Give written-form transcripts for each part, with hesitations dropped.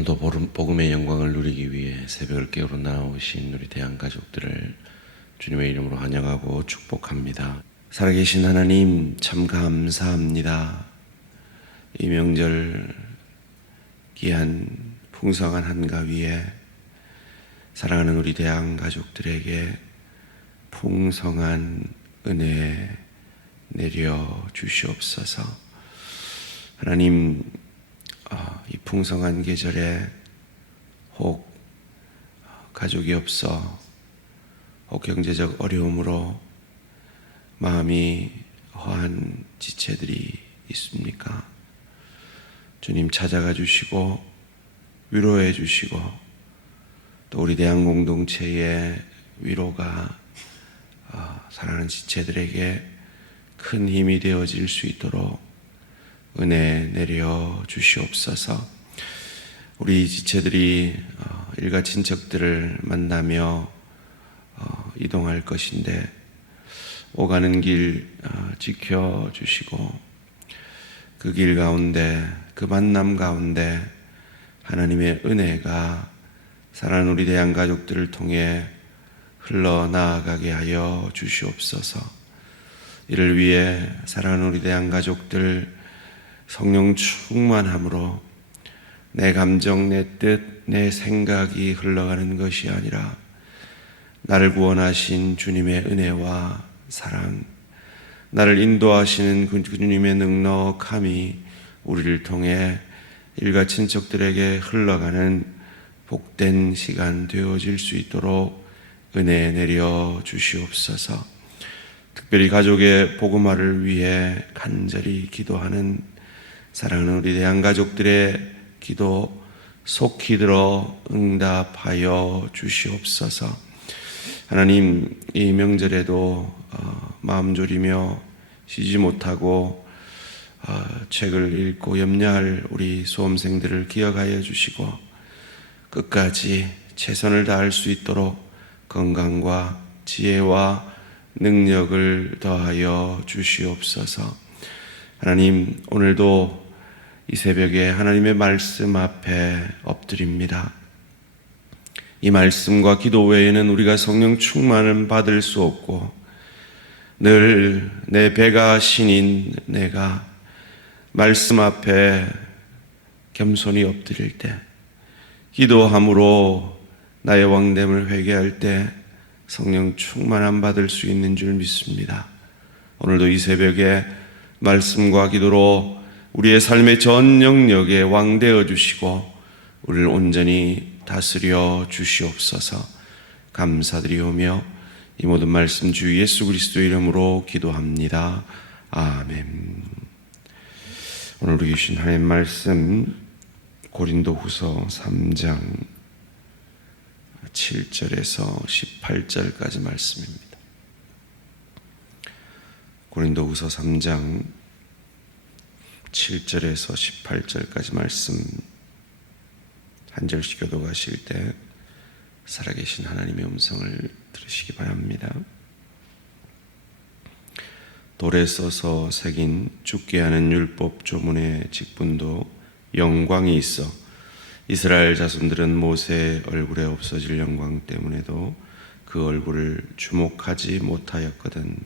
오늘도 복음의 영광을 누리기 위해 새벽을 깨우러 나오신 우리 대한 가족들을 주님의 이름으로 환영하고 축복합니다. 살아계신 하나님 참 감사합니다. 이 명절 귀한 풍성한 한가위에 사랑하는 우리 대한 가족들에게 풍성한 은혜 내려 주시옵소서. 하나님, 이 풍성한 계절에 혹 가족이 없어 혹 경제적 어려움으로 마음이 허한 지체들이 있습니까? 주님 찾아가 주시고 위로해 주시고 또 우리 대한 공동체의 위로가 사랑하는 지체들에게 큰 힘이 되어질 수 있도록 은혜 내려 주시옵소서. 우리 지체들이 일가 친척들을 만나며 이동할 것인데 오가는 길 지켜주시고 그 길 가운데 그 만남 가운데 하나님의 은혜가 사랑하는 우리 대한 가족들을 통해 흘러나가게 하여 주시옵소서. 이를 위해 사랑하는 우리 대한 가족들 성령 충만함으로 내 감정, 내 뜻, 내 생각이 흘러가는 것이 아니라 나를 구원하신 주님의 은혜와 사랑, 나를 인도하시는 그 주님의 넉넉함이 우리를 통해 일가 친척들에게 흘러가는 복된 시간 되어질 수 있도록 은혜 내려 주시옵소서. 특별히 가족의 복음화를 위해 간절히 기도하는 사랑하는 우리 대한 가족들의 기도 속히 들어 응답하여 주시옵소서. 하나님, 이 명절에도 마음 졸이며 쉬지 못하고 책을 읽고 염려할 우리 수험생들을 기억하여 주시고 끝까지 최선을 다할 수 있도록 건강과 지혜와 능력을 더하여 주시옵소서. 하나님, 오늘도 이 새벽에 하나님의 말씀 앞에 엎드립니다. 이 말씀과 기도 외에는 우리가 성령 충만을 받을 수 없고 늘 내 배가 신인 내가 말씀 앞에 겸손히 엎드릴 때, 기도함으로 나의 왕됨을 회개할 때 성령 충만함 받을 수 있는 줄 믿습니다. 오늘도 이 새벽에 말씀과 기도로 우리의 삶의 전 영역에 왕되어 주시고 우리를 온전히 다스려 주시옵소서. 감사드리오며 이 모든 말씀 주 예수 그리스도 이름으로 기도합니다. 아멘. 오늘 우리 주신 하나님 말씀 고린도후서 3장 7절에서 18절까지 말씀입니다. 고린도후서 3장 7절에서 18절까지 말씀 한 절씩 교독하실 때 살아계신 하나님의 음성을 들으시기 바랍니다. 돌에 써서 새긴 죽게 하는 율법 조문의 직분도 영광이 있어 이스라엘 자손들은 모세의 얼굴에 없어질 영광 때문에도 그 얼굴을 주목하지 못하였거든.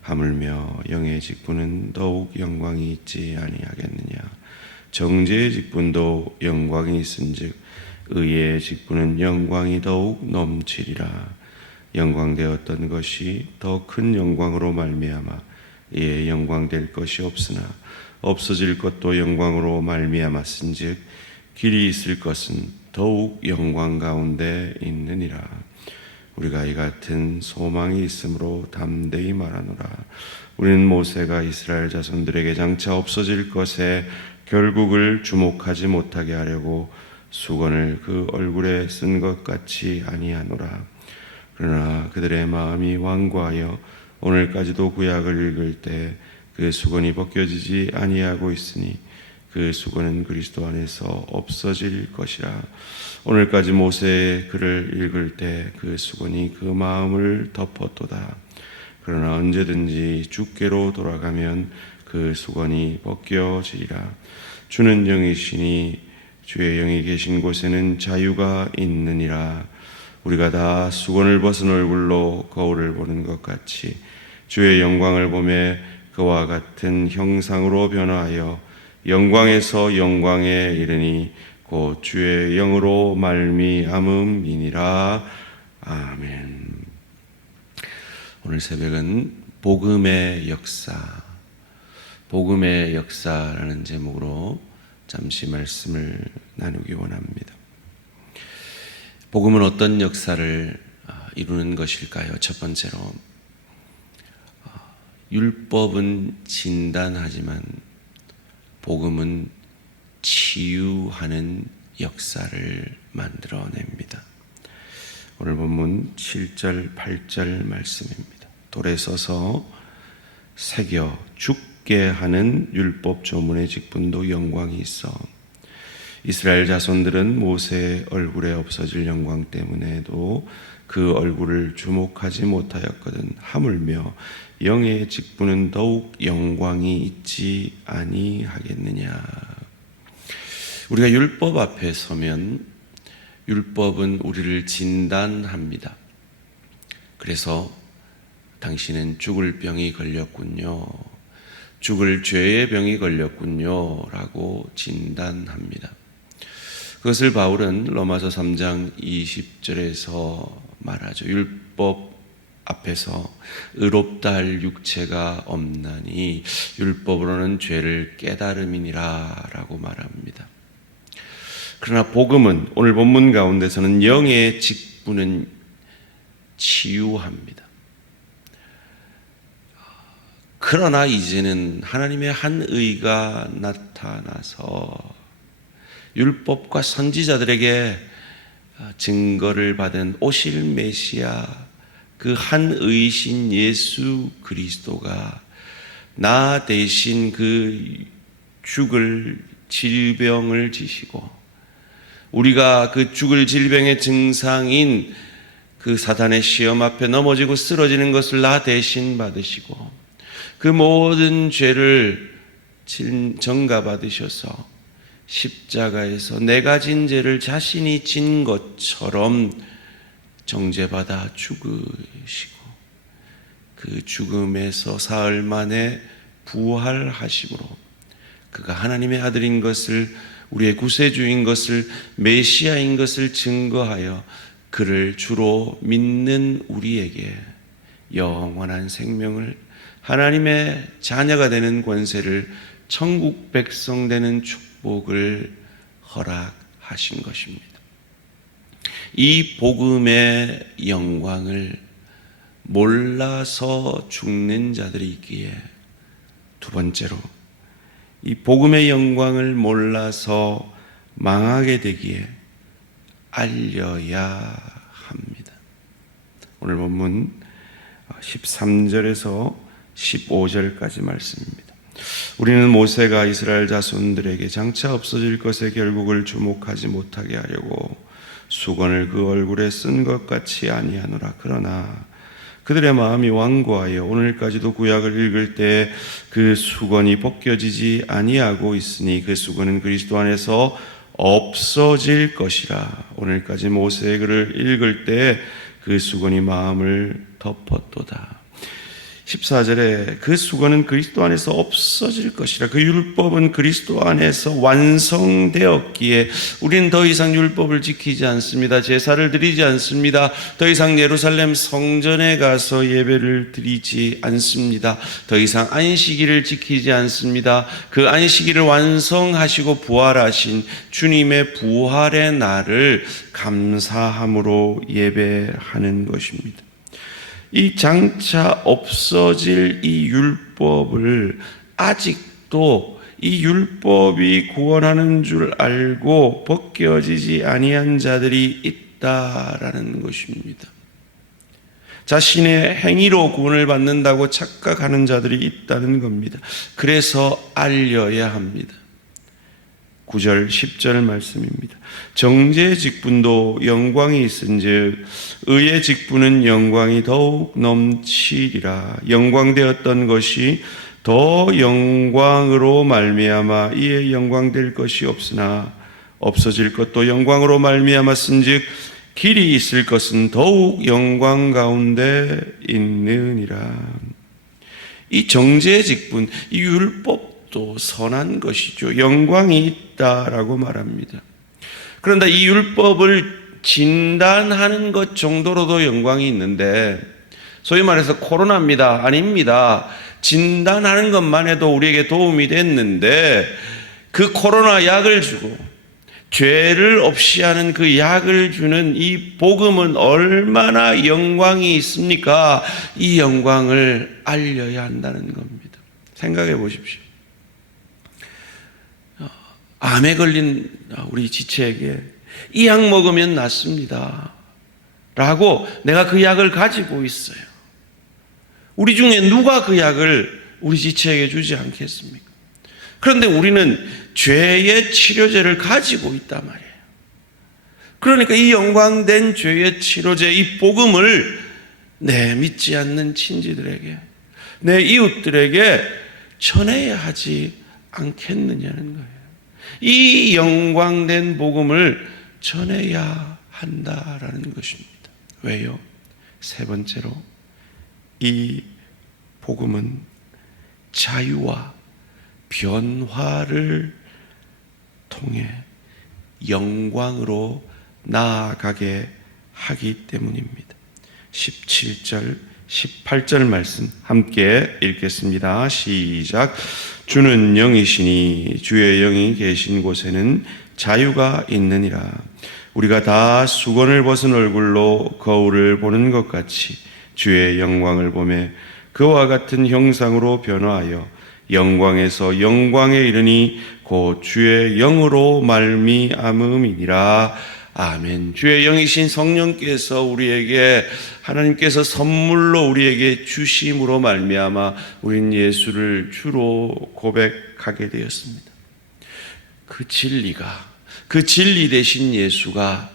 하물며 영의 직분은 더욱 영광이 있지 아니하겠느냐. 정죄의 직분도 영광이 있은즉 의의 직분은 영광이 더욱 넘치리라. 영광되었던 것이 더 큰 영광으로 말미암아 이에 영광될 것이 없으나 없어질 것도 영광으로 말미암았은즉 길이 있을 것은 더욱 영광 가운데 있느니라. 우리가 이 같은 소망이 있으므로 담대히 말하노라. 우리는 모세가 이스라엘 자손들에게 장차 없어질 것에 결국을 주목하지 못하게 하려고 수건을 그 얼굴에 쓴 것 같이 아니하노라. 그러나 그들의 마음이 완고하여 오늘까지도 구약을 읽을 때 그 수건이 벗겨지지 아니하고 있으니 그 수건은 그리스도 안에서 없어질 것이라. 오늘까지 모세의 글을 읽을 때 그 수건이 그 마음을 덮었도다. 그러나 언제든지 주께로 돌아가면 그 수건이 벗겨지리라. 주는 영이시니 주의 영이 계신 곳에는 자유가 있느니라. 우리가 다 수건을 벗은 얼굴로 거울을 보는 것 같이 주의 영광을 보며 그와 같은 형상으로 변화하여 영광에서 영광에 이르니 곧 주의 영으로 말미암음이니라. 아멘. 오늘 새벽은 복음의 역사라는 제목으로 잠시 말씀을 나누기 원합니다. 복음은 어떤 역사를 이루는 것일까요? 첫 번째로, 율법은 진단하지만 복음은 치유하는 역사를 만들어냅니다. 오늘 본문 7절, 8절 말씀입니다. 돌에 서서 새겨 죽게 하는 율법 조문의 직분도 영광이 있어 이스라엘 자손들은 모세의 얼굴에 없어질 영광 때문에도 그 얼굴을 주목하지 못하였거든. 하물며 영의 직분은 더욱 영광이 있지 아니하겠느냐. 우리가 율법 앞에 서면 율법은 우리를 진단합니다. 그래서 당신은 죽을 병이 걸렸군요, 죽을 죄의 병이 걸렸군요 라고 진단합니다. 그것을 바울은 로마서 3장 20절에서 말하죠. 율법 앞에서 의롭다 할 육체가 없나니 율법으로는 죄를 깨달음이니라 라고 말합니다. 그러나 복음은, 오늘 본문 가운데서는 영의 직분은 치유합니다. 그러나 이제는 하나님의 한 의가 나타나서 율법과 선지자들에게 증거를 받은 오실 메시아, 그 한 의신 예수 그리스도가 나 대신 그 죽을 질병을 지시고, 우리가 그 죽을 질병의 증상인 그 사탄의 시험 앞에 넘어지고 쓰러지는 것을 나 대신 받으시고, 그 모든 죄를 전가받으셔서 십자가에서 내가 진 죄를 자신이 진 것처럼 정죄받아 죽으시고, 그 죽음에서 사흘 만에 부활하심으로 그가 하나님의 아들인 것을, 우리의 구세주인 것을, 메시아인 것을 증거하여 그를 주로 믿는 우리에게 영원한 생명을, 하나님의 자녀가 되는 권세를, 천국 백성 되는 축복을 허락하신 것입니다. 이 복음의 영광을 몰라서 죽는 자들이 있기에, 두 번째로 이 복음의 영광을 몰라서 망하게 되기에 알려야 합니다. 오늘 본문 13절에서 15절까지 말씀입니다. 우리는 모세가 이스라엘 자손들에게 장차 없어질 것의 결국을 주목하지 못하게 하려고 수건을 그 얼굴에 쓴 것 같이 아니하노라. 그러나 그들의 마음이 완고하여 오늘까지도 구약을 읽을 때 그 수건이 벗겨지지 아니하고 있으니 그 수건은 그리스도 안에서 없어질 것이라. 오늘까지 모세의 글을 읽을 때 그 수건이 마음을 덮었도다. 14절에 그 수건은 그리스도 안에서 없어질 것이라. 그 율법은 그리스도 안에서 완성되었기에 우리는 더 이상 율법을 지키지 않습니다. 제사를 드리지 않습니다. 더 이상 예루살렘 성전에 가서 예배를 드리지 않습니다. 더 이상 안식일을 지키지 않습니다. 그 안식일을 완성하시고 부활하신 주님의 부활의 날을 감사함으로 예배하는 것입니다. 이 장차 없어질 이 율법을 아직도 이 율법이 구원하는 줄 알고 벗겨지지 아니한 자들이 있다라는 것입니다. 자신의 행위로 구원을 받는다고 착각하는 자들이 있다는 겁니다. 그래서 알려야 합니다. 9절 10절 말씀입니다. 정죄의 직분도 영광이 있은즉 의의 직분은 영광이 더욱 넘치리라. 영광되었던 것이 더 영광으로 말미암아 이에 영광될 것이 없으나 없어질 것도 영광으로 말미암았은즉 길이 있을 것은 더욱 영광 가운데 있느니라. 이 정죄의 직분, 이 율법도 선한 것이죠. 영광이 있다라고 말합니다. 그런데 이 율법을 진단하는 것 정도로도 영광이 있는데, 소위 말해서 코로나입니다, 아닙니다, 진단하는 것만 해도 우리에게 도움이 됐는데, 그 코로나 약을 주고 죄를 없이 하는 그 약을 주는 이 복음은 얼마나 영광이 있습니까? 이 영광을 알려야 한다는 겁니다. 생각해 보십시오. 암에 걸린 우리 지체에게 이 약 먹으면 낫습니다 라고 내가 그 약을 가지고 있어요. 우리 중에 누가 그 약을 우리 지체에게 주지 않겠습니까? 그런데 우리는 죄의 치료제를 가지고 있단 말이에요. 그러니까 이 영광된 죄의 치료제, 이 복음을 내 믿지 않는 친지들에게, 내 이웃들에게 전해야 하지 않겠느냐는 거예요. 이 영광된 복음을 전해야 한다라는 것입니다. 왜요? 세 번째로, 이 복음은 자유와 변화를 통해 영광으로 나아가게 하기 때문입니다. 17절, 18절 말씀 함께 읽겠습니다. 시작. 주는 영이시니 주의 영이 계신 곳에는 자유가 있느니라. 우리가 다 수건을 벗은 얼굴로 거울을 보는 것 같이 주의 영광을 보매 그와 같은 형상으로 변화하여 영광에서 영광에 이르니 곧 주의 영으로 말미암음이니라. 아멘. 주의 영이신 성령께서 우리에게, 하나님께서 선물로 우리에게 주심으로 말미암아 우린 예수를 주로 고백하게 되었습니다. 그 진리가, 그 진리 되신 예수가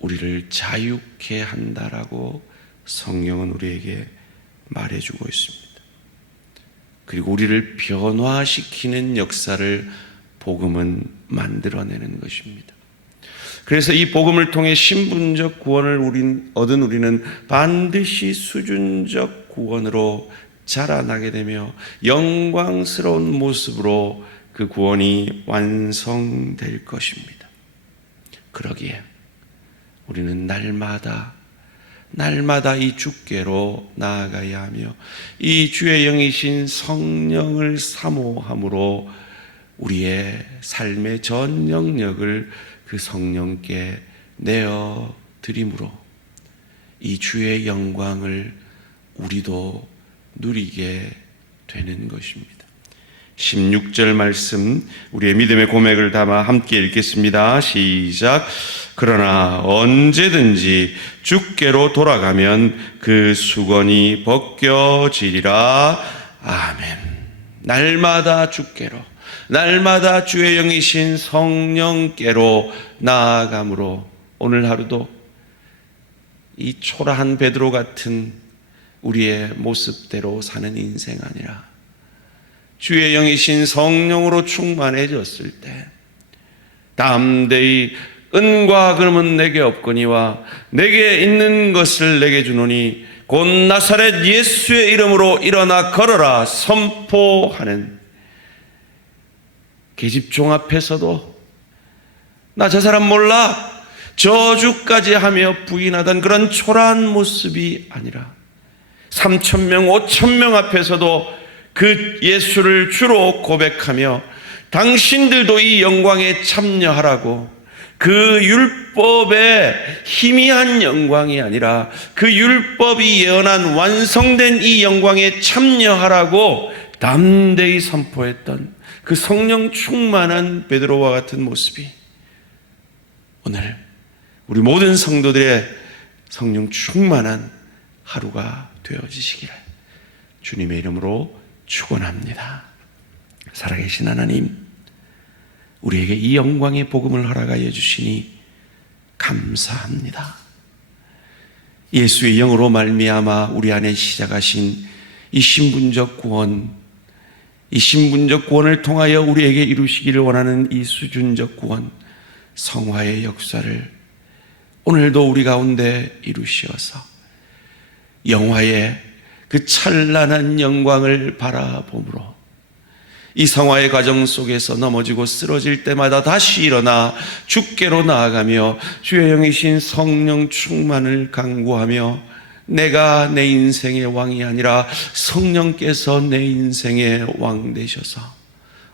우리를 자유케 한다라고 성령은 우리에게 말해주고 있습니다. 그리고 우리를 변화시키는 역사를 복음은 만들어내는 것입니다. 그래서 이 복음을 통해 신분적 구원을 얻은 우리는 반드시 수준적 구원으로 자라나게 되며 영광스러운 모습으로 그 구원이 완성될 것입니다. 그러기에 우리는 날마다 이 주께로 나아가야 하며 이 주의 영이신 성령을 사모함으로 우리의 삶의 전 영역을 그 성령께 내어 드림으로 이 주의 영광을 우리도 누리게 되는 것입니다. 16절 말씀, 우리의 믿음의 고백을 담아 함께 읽겠습니다. 시작. 그러나 언제든지 주께로 돌아가면 그 수건이 벗겨지리라. 아멘. 날마다 주께로, 날마다 주의 영이신 성령께로 나아감으로 오늘 하루도 이 초라한 베드로 같은 우리의 모습대로 사는 인생 아니라 주의 영이신 성령으로 충만해졌을 때 담대히 은과 금은 내게 없거니와 내게 있는 것을 내게 주노니 곧 나사렛 예수의 이름으로 일어나 걸어라 선포하는, 계집종 앞에서도 나 저 사람 몰라 저주까지 하며 부인하던 그런 초라한 모습이 아니라 3,000명, 5,000명 앞에서도 그 예수를 주로 고백하며 당신들도 이 영광에 참여하라고, 그 율법의 희미한 영광이 아니라 그 율법이 예언한 완성된 이 영광에 참여하라고 담대히 선포했던 그 성령 충만한 베드로와 같은 모습이 오늘 우리 모든 성도들의 성령 충만한 하루가 되어지시기를 주님의 이름으로 축원합니다. 살아계신 하나님, 우리에게 이 영광의 복음을 허락하여 주시니 감사합니다. 예수의 영으로 말미암아 우리 안에 시작하신 이 신분적 구원, 이 신분적 구원을 통하여 우리에게 이루시기를 원하는 이 수준적 구원, 성화의 역사를 오늘도 우리 가운데 이루시어서 영화의 그 찬란한 영광을 바라보므로 이 성화의 과정 속에서 넘어지고 쓰러질 때마다 다시 일어나 주께로 나아가며 주의 영이신 성령 충만을 간구하며 내가 내 인생의 왕이 아니라 성령께서 내 인생의 왕 되셔서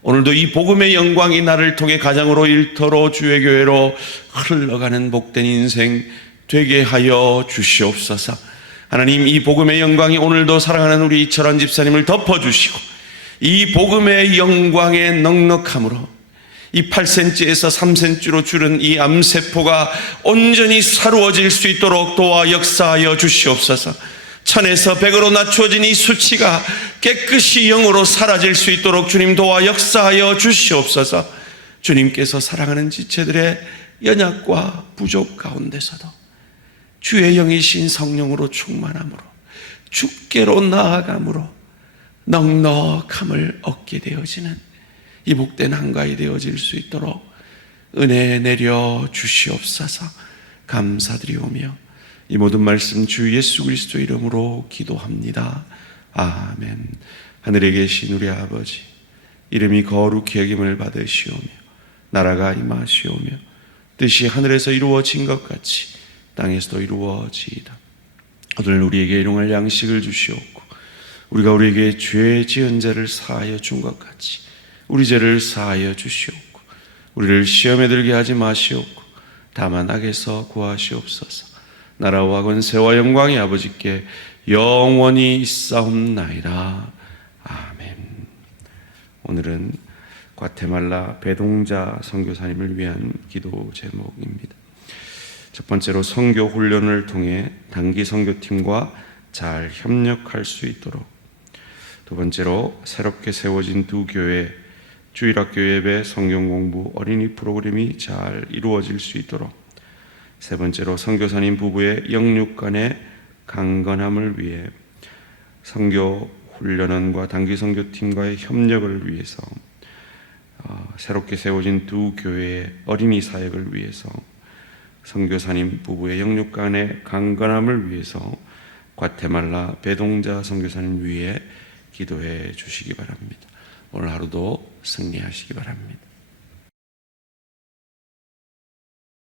오늘도 이 복음의 영광이 나를 통해 가정으로 일터로 주의 교회로 흘러가는 복된 인생 되게 하여 주시옵소서. 하나님, 이 복음의 영광이 오늘도 사랑하는 우리 이철환 집사님을 덮어주시고 이 복음의 영광의 넉넉함으로 이 8cm에서 3cm로 줄은 이 암세포가 온전히 사루어질 수 있도록 도와 역사하여 주시옵소서. 1000에서 100으로 낮추어진 이 수치가 깨끗이 0으로 사라질 수 있도록 주님 도와 역사하여 주시옵소서. 주님께서 사랑하는 지체들의 연약과 부족 가운데서도 주의 영이신 성령으로 충만함으로 주께로 나아감으로 넉넉함을 얻게 되어지는 이 복된 한가위 되어질 수 있도록 은혜 내려 주시옵소서. 감사드리오며 이 모든 말씀 주 예수 그리스도 이름으로 기도합니다. 아멘. 하늘에 계신 우리 아버지, 이름이 거룩히 여김을 받으시오며 나라가 임하시오며 뜻이 하늘에서 이루어진 것 같이 땅에서도 이루어지이다. 오늘 우리에게 일용할 양식을 주시옵고 우리가 우리에게 죄 지은 자를 사하여 준 것 같이 우리 죄를 사하여 주시옵고 우리를 시험에 들게 하지 마시옵고 다만 악에서 구하시옵소서. 나라와 권세와 영광이 아버지께 영원히 있사옵나이다. 아멘. 오늘은 과테말라 배동자 선교사님을 위한 기도 제목입니다. 첫 번째로 선교 훈련을 통해 단기 선교팀과 잘 협력할 수 있도록, 두 번째로 새롭게 세워진 두 교회 주일학교 예배, 성경 공부, 어린이 프로그램이 잘 이루어질 수 있도록, 세 번째로 선교사님 부부의 영육 간의 강건함을 위해 선교 훈련원과 단기 선교팀과의 협력을 위해서, 새롭게 세워진 두 교회의 어린이 사역을 위해서, 선교사님 부부의 영육 간의 강건함을 위해서 과테말라 배동자 선교사님 위해 기도해 주시기 바랍니다. 오늘 하루도 승리하시기 바랍니다.